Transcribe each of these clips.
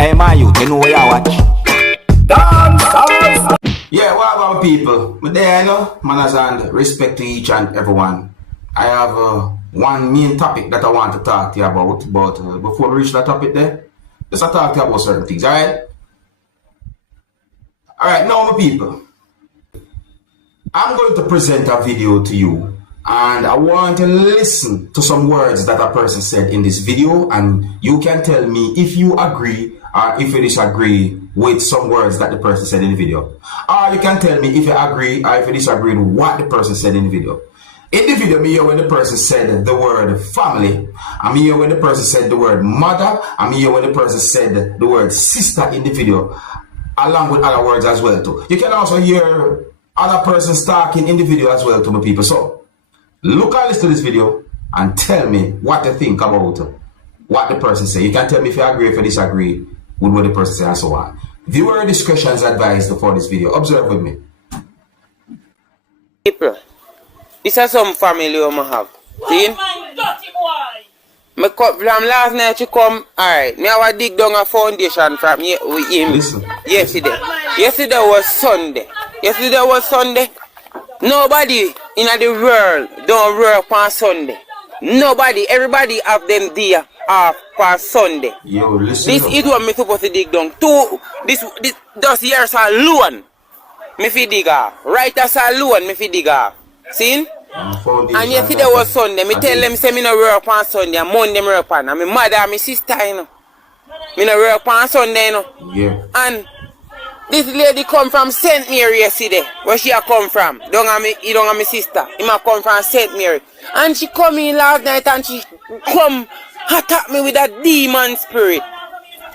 Hey, my youth, you know what you watch? Dancehall! Yeah, welcome people. But there, you know, manners and respect to each and everyone. I have one main topic that I want to talk to you about. But before we reach that topic there, let's talk to you about certain things, alright? Alright, now my people. I'm going to present a video to you. And I want to listen to some words that a person said in this video. And you can tell me if you agree or if you disagree with some words that the person said in the video. Or you can tell me if you agree or if you disagree with what the person said in the video. In the video, me hear when the person said the word family. I hear when the person said the word mother. I hear when the person said the word sister in the video, along with other words as well too. You can also hear other persons talking in the video as well to my people. So look and listen to this video and tell me what you think about what the person said. You can tell me if you agree or if you disagree with what the person said and so on. Viewer discretion is advised for this video. Observe with me. People, this is some family I have. See? From last night she come, alright, me have a dig down a foundation from with him. Listen. Yesterday. Yesterday was Sunday. Nobody in the world don't work on Sunday. Nobody, everybody have them there off on Sunday. Yo, listen. This is what me supposed to dig down. This those years alone, me fi dig off. Right as alone, me fi dig off. See? And yesterday was Sunday. Me tell them say me no work on Sunday. And Monday me work on. And my mother and my sister, you know. Me no work on Sunday, you know. Yeah. And this lady come from St. Mary yesterday. Where she a come from? He don't have my sister. He a come from St. Mary. And she come in last night and she come attack me with a demon spirit.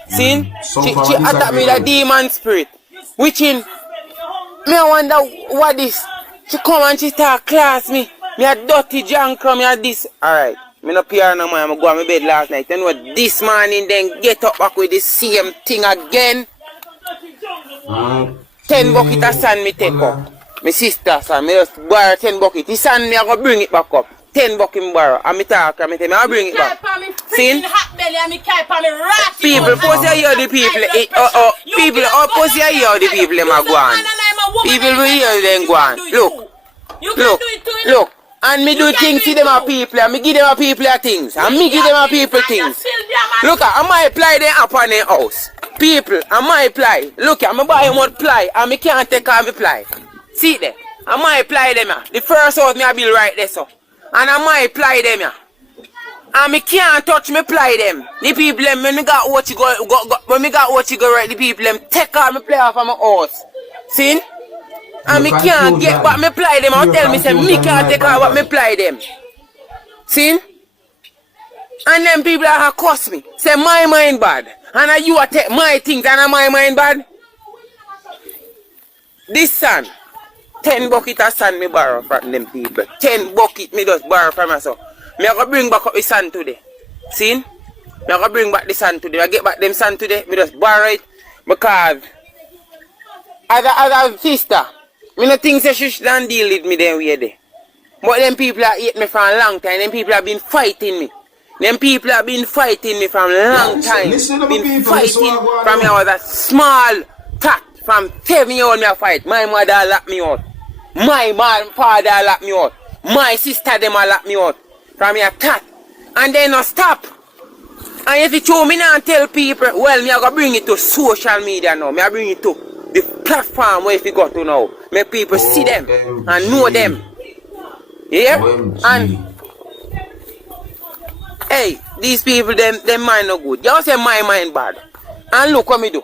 See? She attack me with a demon spirit. Which in me I wonder what this. She come and she start class me. Me a dirty junk me a this. Alright. Me no pure no man. I go on my bed last night. Then what this morning then get up back with the same thing again. 10 bucket of sand me take up. My sister son, me just borrow 10 bucket. The sand me I go bring it back up. 10 bucket me borrow. And me talk and me tell me I bring it back. See? People, suppose you hear the people. People, suppose you hear the people them a go on. People will hear them go on. Look. And me do things to them a people. And me give them a people a things. And me give them a people things. Look, I might apply them up on their house. People, I might apply. Look, I'm buy more ply and I can't take off my ply. See there? I might apply them. The first house me I build right there so. And I might apply them. And I can't touch me ply them. The people them, when me got what you go right, the people them take off my ply off of my house. See? And I can't get back me ply them. I'll tell me say me can't take off what me ply them. See? And then people are cuss me. Say my mind bad. And you take my things and my mind bad. This sand, 10 bucket of sand me borrow from them people. 10 bucket me just borrow from myself. Me I go bring back up the sand today. See? Me I go bring back the sand today. I get back them sand today. Me just borrow it because as a sister, me no think say she shouldn't deal with me them way there. But them people are hate me for a long time. Them people have been fighting me. Them people have been fighting me from a long time. Been fighting from when I was a small tat. From 7 years old me a fight. My mother locked me out. My father locked me out. My sister them a locked me out. From me a tat. And they no stop. And if you show me now and tell people, well, me I go bring it to social media now. Me I bring it to the platform where if you go to now. Make people see them and know them. Yeah? And hey, these people, them mind no good. You say my mind bad. And look what me do.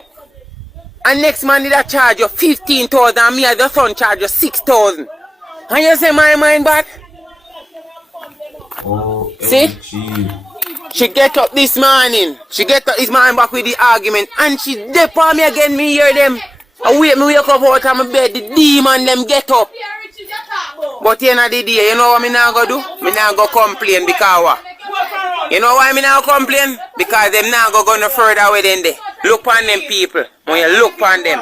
And next man did I charge you 15,000 and me and the son charge you 6,000. And you say my mind bad? Oh, see? She get up this morning. She get up this morning back with the argument. And she dip on me again, me hear them. I wake up out of my bed, the demon them get up. But the end of the day, you know what me now go do? Me now go complain because what? You know why me now complain? Because them now go no further away than they. Look on them people. When you look on them.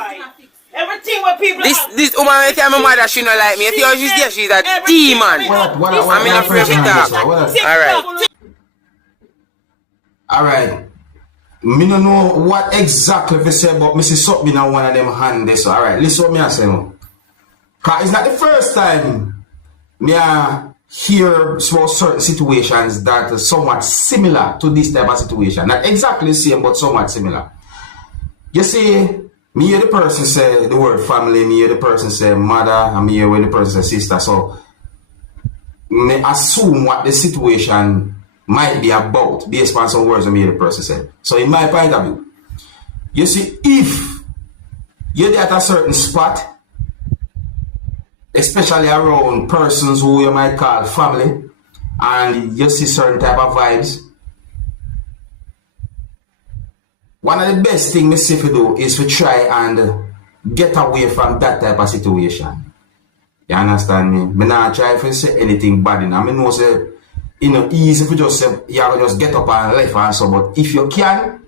This woman will tell my mother she not like me. If you she's there, she's a demon. I'm in a fresh talk. Alright. Alright. Me no know what exactly if you say, but me see something in one of them hand there. So alright, listen what me I say now. Cause it's not the first time me I hear about certain situations that are somewhat similar to this type of situation. Not exactly the same, but somewhat similar. You see, me hear the person say the word family, me hear the person say mother, and me hear when the person say sister. So me assume what the situation might be about based on some words that me hear the person say. So in my point of view, you see, if you're at a certain spot, especially around persons who you might call family, and you see certain type of vibes, one of the best things me see to do is to try and get away from that type of situation. You understand me? Me not try to say anything bad in. I mean, no say, you know, easy to just say, you have to just get up and left and so, but if you can,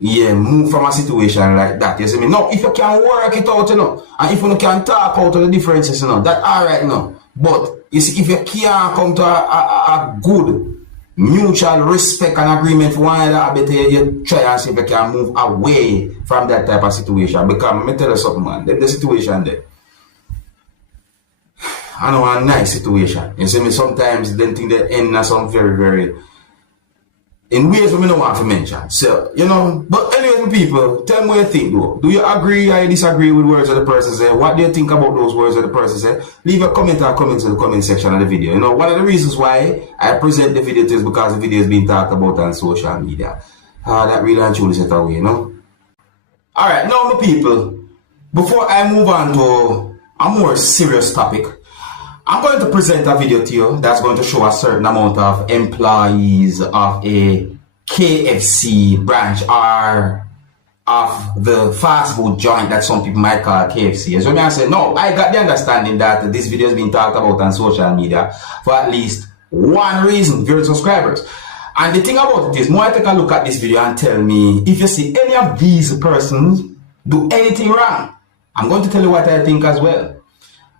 yeah, move from a situation like that. You see me? No, if you can work it out, you know, and if you can talk out of the differences, you know, that alright, no. But you see, if you can't come to a good mutual respect and agreement for one another, better you try and see if you can move away from that type of situation. Because let me tell you something, man. The situation there, I know a nice situation. You see me? Sometimes they think they end in some very, very in ways we don't want to mention. So, you know, but anyway, people, tell me what you think though. Do you agree or disagree with words that the person say? What do you think about those words that the person say? Leave a comment or comments in the comment section of the video. You know, one of the reasons why I present the video is because the video is being talked about on social media. That really and truly set away, you know? Alright, now my people, before I move on to a more serious topic, I'm going to present a video to you that's going to show a certain amount of employees of a KFC branch or of the fast food joint that some people might call KFC. So I say, no, I got the understanding that this video has been talked about on social media for at least one reason, viewers, subscribers. And the thing about it is, more take a look at this video and tell me if you see any of these persons do anything wrong. I'm going to tell you what I think as well.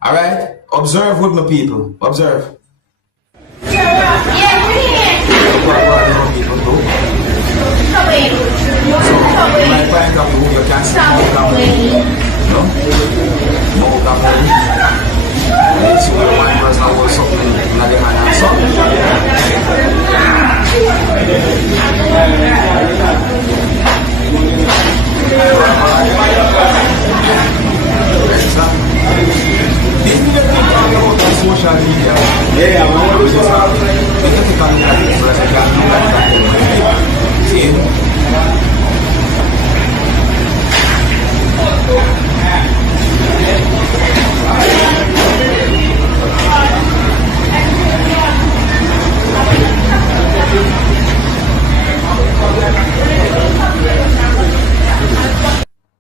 Alright? Observe with my people. Observe. Social media. Yeah, I'm always just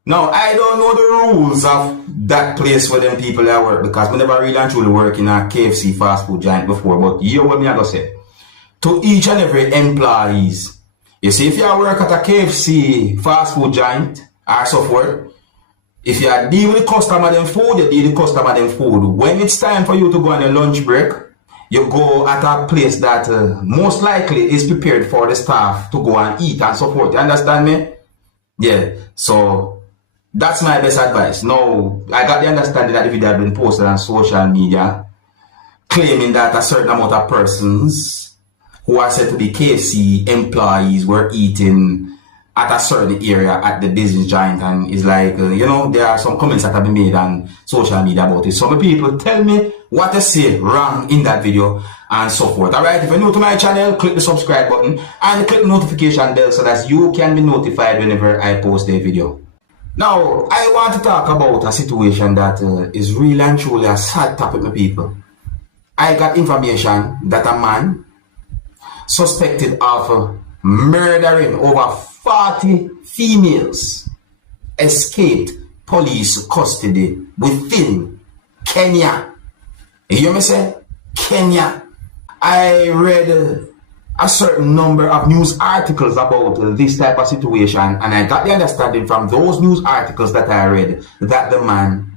now, I don't know the rules of that place where them people that work because we never really and truly work in a KFC fast food giant before. But you what me I gonna say to each and every employees. You see, if you work at a KFC fast food giant or so forth, if you deal with the customer them food, you deal with the customer them food. When it's time for you to go on a lunch break, you go at a place that most likely is prepared for the staff to go and eat and so forth. You understand me? Yeah. So that's my best advice. Now, I got the understanding that the video has been posted on social media claiming that a certain amount of persons who are said to be KFC employees were eating at a certain area at the business giant, and it's like, you know, there are some comments that have been made on social media about it. So, people, tell me what I say wrong in that video and so forth. Alright, if you're new to my channel, click the subscribe button and click the notification bell so that you can be notified whenever I post a video. Now, I want to talk about a situation that is really and truly a sad topic, my people. I got information that a man suspected of murdering over 40 females escaped police custody within Kenya. You hear me say? Kenya. I read a certain number of news articles about this type of situation, and I got the understanding from those news articles that I read that the man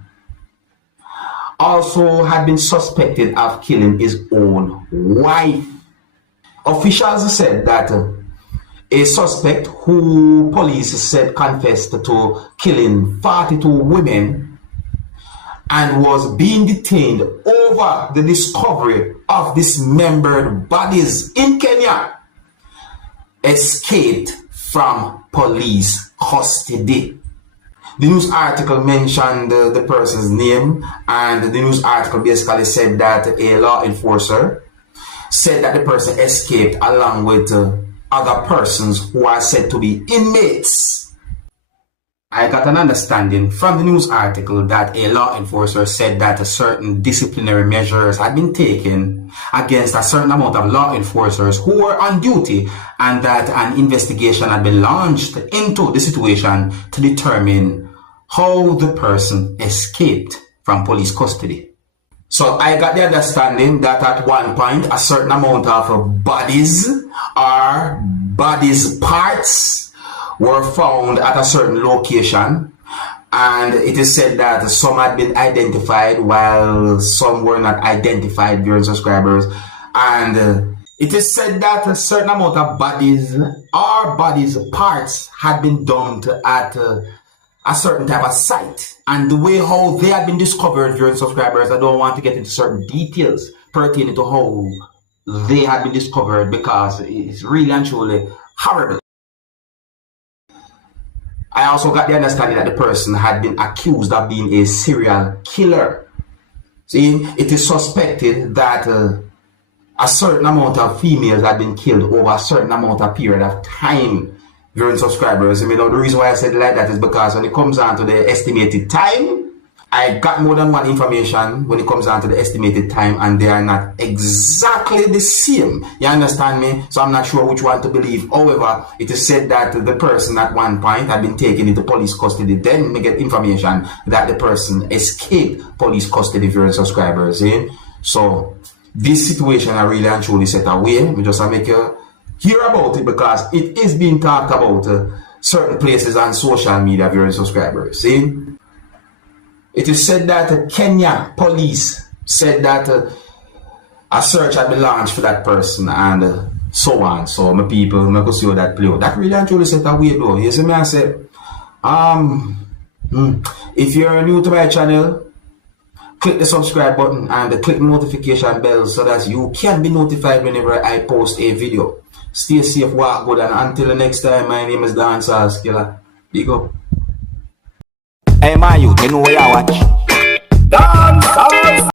also had been suspected of killing his own wife. Officials said that a suspect who police said confessed to killing 42 women and was being detained over the discovery of dismembered bodies in Kenya escaped from police custody. The news article mentioned the person's name, and the news article basically said that a law enforcer said that the person escaped along with other persons who are said to be inmates. I got an understanding from the news article that a law enforcer said that a certain disciplinary measures had been taken against a certain amount of law enforcers who were on duty, and that an investigation had been launched into the situation to determine how the person escaped from police custody. So I got the understanding that at one point a certain amount of bodies or bodies parts were found at a certain location, and it is said that some had been identified while some were not identified during subscribers, and it is said that a certain amount of bodies or bodies parts had been dumped at a certain type of site, and the way how they had been discovered during subscribers, I don't want to get into certain details pertaining to how they had been discovered because it's really and truly horrible. I also got the understanding that the person had been accused of being a serial killer. See, it is suspected that a certain amount of females had been killed over a certain amount of period of time during subscribers. I mean, the reason why I said it like that is because when it comes down to the estimated time, I got more than one information when it comes down to the estimated time, and they are not exactly the same. You understand me? So I'm not sure which one to believe. However, it is said that the person at one point had been taken into police custody. Then we get information that the person escaped police custody during subscribers. Eh? So this situation I really and truly set away. We just make you hear about it because it is being talked about certain places on social media during subscribers. See? It is said that Kenyan police said that a search had been launched for that person and so on. So my people, I go see how that play out. That really actually set away though. You see me, I said, if you're new to my channel, click the subscribe button and click the notification bell so that you can be notified whenever I post a video. Stay safe, walk good, and until the next time, my name is Dancehall Skilla. Big up. Hey, man, you know where you watch.